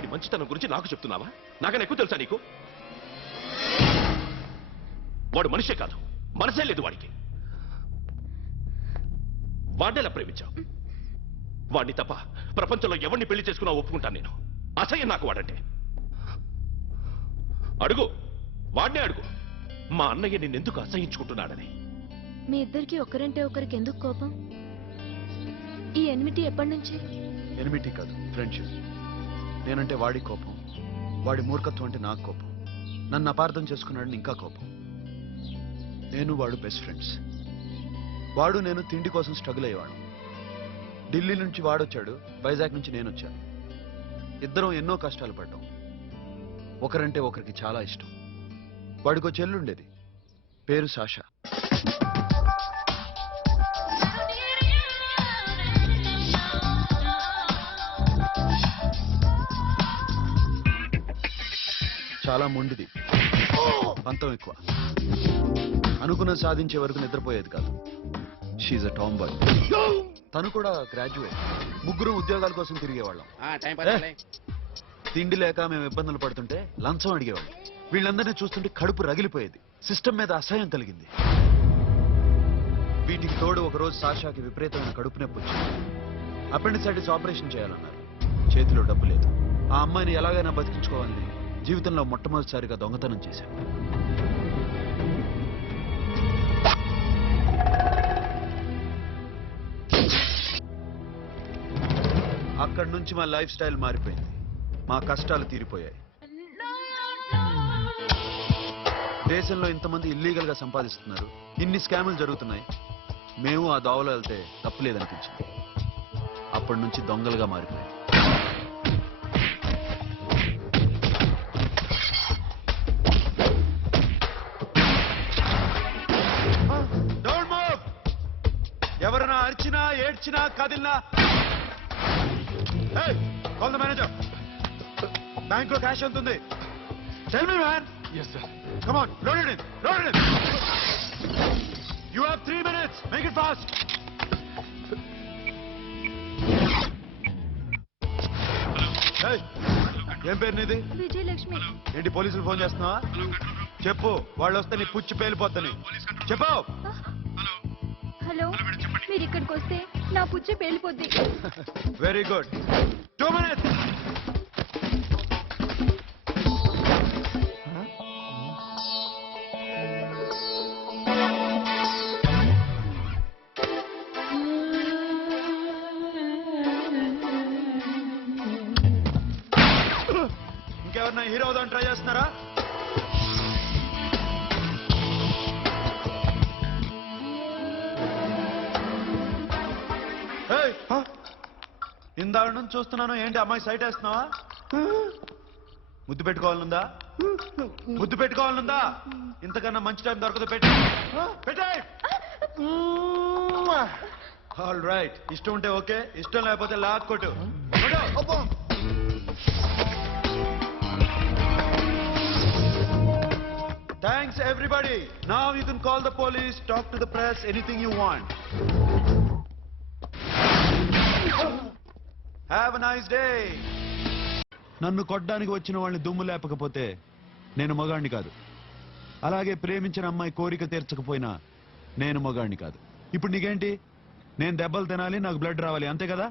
వాడి మంచితనం గురించి నాకు చెప్తున్నావా? నాకన్నా ఎక్కువ తెలుసా నీకు? వాడు మనిషే కాదు, మనసే లేదు వాడికి. వాడినేలా ప్రేమించావు? వాడిని తప్ప ప్రపంచంలో ఎవరిని పెళ్లి చేసుకున్నా ఒప్పుకుంటాను నేను. అసహ్యం నాకు వాడంటే. అడుగు, వాడినే అడుగు, మా అన్నయ్య నిన్నెందుకు అసహించుకుంటున్నాడని. మీ ఇద్దరికి ఒకరంటే ఒకరికి ఎందుకు కోపం? ఈ ఎనిమిటి ఎప్పటి నుంచి? ఎనిమిటి కాదు, ఫ్రెండ్షిప్. నేనంటే వాడి కోపం, వాడి మూర్ఖత్వం అంటే నాకు కోపం. నన్ను అపార్థం చేసుకున్నాడని ఇంకా కోపం. నేను వాడు బెస్ట్ ఫ్రెండ్స్. వాడు నేను తిండి కోసం స్ట్రగుల్ అయ్యేవాడు. ఢిల్లీ నుంచి వాడొచ్చాడు, వైజాగ్ నుంచి నేను వచ్చాను. ఇద్దరం ఎన్నో కష్టాలు పడ్డాం. ఒకరంటే ఒకరికి చాలా ఇష్టం. వాడికో చెల్లుండేది, పేరు సాషా. చాలా మొండిది, పంతం ఎక్కువ. అనుకున్నది సాధించే వరకు నిద్రపోయేది కాదు. She's a tomboy. తను కూడా గ్రాడ్యుయేట్. ముగ్గురు ఉద్యోగాల కోసం తిరిగేవాళ్ళం. తిండి లేక మేము ఇబ్బందులు పడుతుంటే లంచం అడిగేవాళ్ళం. వీళ్ళందరినీ చూస్తుంటే కడుపు రగిలిపోయేది. సిస్టమ్ మీద అసహ్యం కలిగింది. వీటికి తోడు ఒకరోజు సాషాకి విపరీతమైన కడుపు నొప్పి వచ్చింది. అపెండిసైటిస్ ఆపరేషన్ చేయాలన్నారు. చేతిలో డబ్బు లేదు. ఆ అమ్మాయిని ఎలాగైనా బతికించుకోవాలని జీవితంలో మొట్టమొదటిసారిగా దొంగతనం చేశాను. అక్కడి నుంచి మా లైఫ్ స్టైల్ మారిపోయింది. మా కష్టాలు తీరిపోయాయి. దేశంలో ఇంతమంది ఇల్లీగల్ గా సంపాదిస్తున్నారు, ఇన్ని స్కాములు జరుగుతున్నాయి. మేము ఆ దోవలో వెళ్తే తప్పులేదనిపించింది. అప్పటి నుంచి దొంగలుగా మారిపోయాయి. ఎవరైనా అరిచినా ఏడ్చినా కదిలినా కాల్ ద మేనేజర్. బ్యాంక్ లో క్యాష్ ఎంత ఉంది? Tell me man. Yes, sir. Come on, load it in. Load it in. You have 3 minutes. Make it fast. Hey, ఏం పేరు నీది? విజయలక్ష్మి. ఏంటి పోలీసులు ఫోన్ చేస్తున్నావా? చెప్పు, వాళ్ళు వస్తే నీ పుచ్చి పేలిపోతాని చెప్పు. హలో, మీరు ఇక్కడికి వస్తే నా పుచ్చి పేలిపోద్ది. Very good. 2 minutes. ఇంకెవరన్నా హీరో అవుదాం ట్రై చేస్తున్నారా? ఇందాక నుంచి చూస్తున్నాను, ఏంటి అమ్మాయి సైట్ వేస్తున్నావా? ముద్దు పెట్టుకోవాలనుందా? ముద్దు పెట్టుకోవాలనుందా? ఇంతకన్నా మంచి టైం దొరకదు. పెట్టే. ఆల్ రైట్, ఇష్టం ఉంటే ఓకే, ఇష్టం లేకపోతే లాక్కొట్టు. Thanks everybody. Now you can call the police, talk to the press, anything you want. Have a nice day. నన్ను కొట్టడానికి వచ్చిన వాళ్ళని దుమ్ము లేపకపోతే నేను మగాణ్ణి కాదు. అలాగే ప్రేమించిన అమ్మాయి కోరిక తీర్చకపోయినా నేను మగాణ్ణి కాదు. ఇప్పుడు నీకేంటి? నేను దెబ్బలు తినాలి, నాకు బ్లడ్ రావాలి, అంతే కదా?